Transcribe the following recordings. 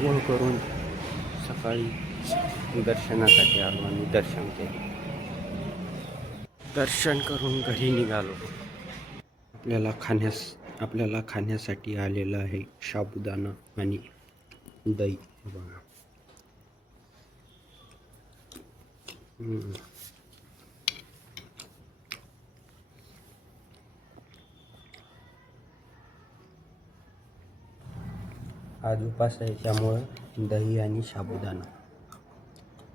आंघोळ करून सकाळी दर्शनासाठी आलो आणि दर्शन केले. दर्शन करून घरी निघालो. आपल्याला खाण्यासाठी आलेलं आहे साबुदाणा आणि दही. बघा. आज उपास आहे त्यामुळे दही आणि साबुदाणा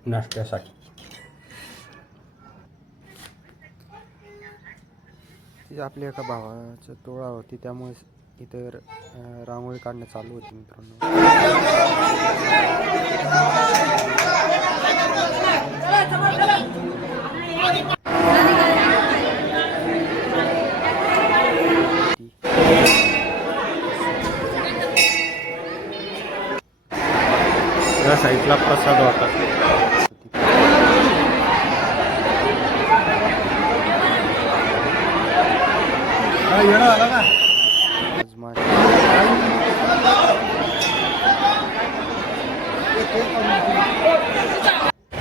नाश्त्यासाठी. आपल्या एका भावाचं टोळा होती त्यामुळे इतर रांगोळी काढणं चालू होती मित्रांनो. या साईडला प्रसाद होता.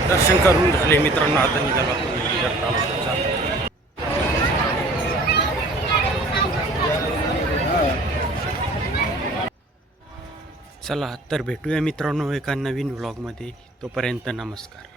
दर्शन करून झाले मित्रांनो. आता निघाला चला तर भेटूया मित्रांनो एका नवीन व्लॉगमध्ये. तोपर्यंत नमस्कार.